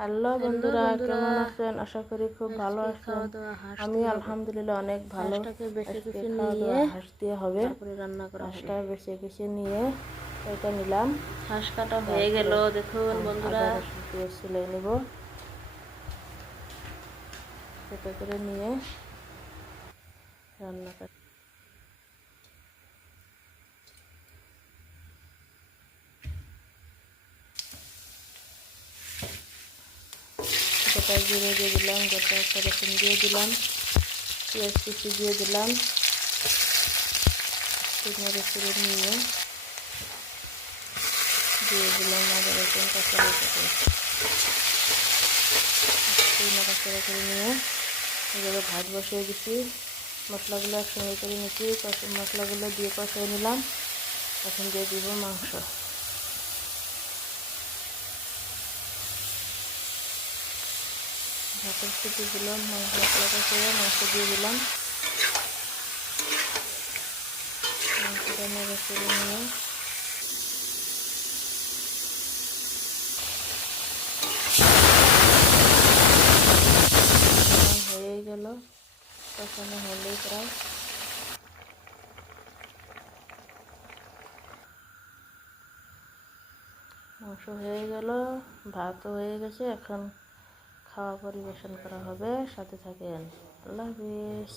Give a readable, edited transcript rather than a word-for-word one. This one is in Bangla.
হ্যালো বন্ধুরা, কেমন আছেন? আশা করি খুব ভালো আছেন। আমি আলহামদুলিল্লাহ অনেক ভালো। আজকে খাওয়া দাওয়া হাঁস দিয়ে হবে। হাঁসটা বেছে বেছে নিয়ে এটা নিলাম। হাঁস কাটা হয়ে গেল, দেখুন বন্ধুরা। আদা রসুন পেঁয়াজ ছিলে নেব, সেটা করে নিয়ে রান্না করি। গোটা জিরে দিয়ে দিলাম, গোটা রসুন দিয়ে দিলাম, পেঁয়াজ কুচি দিয়ে দিলাম, শুকনো করে নিয়ে দিয়ে দিলাম আদা রসুন কাঁচা নাড়াচাড়া করে নিয়ে এবারে ভাত বসিয়ে দিচ্ছি। মশলাগুলো একসঙ্গে করে নিচ্ছি, মশলাগুলো দিয়ে কষিয়ে নিলাম। এখন দিয়ে দিব মাংস। ভাতের সিটি দিলাম, মশলা কষিয়ে মাংস দিয়ে দিলাম। মাংসটা নেড়ে চেড়ে নিয়ে হয়ে গেল, কষানো হলেই প্রায়। মাংস হয়ে গেল, ভাতও হয়ে গেছে। এখন খাওয়া পরিবেশন করা হবে। সাথে থাকেন। আল্লাহ হাফিজ।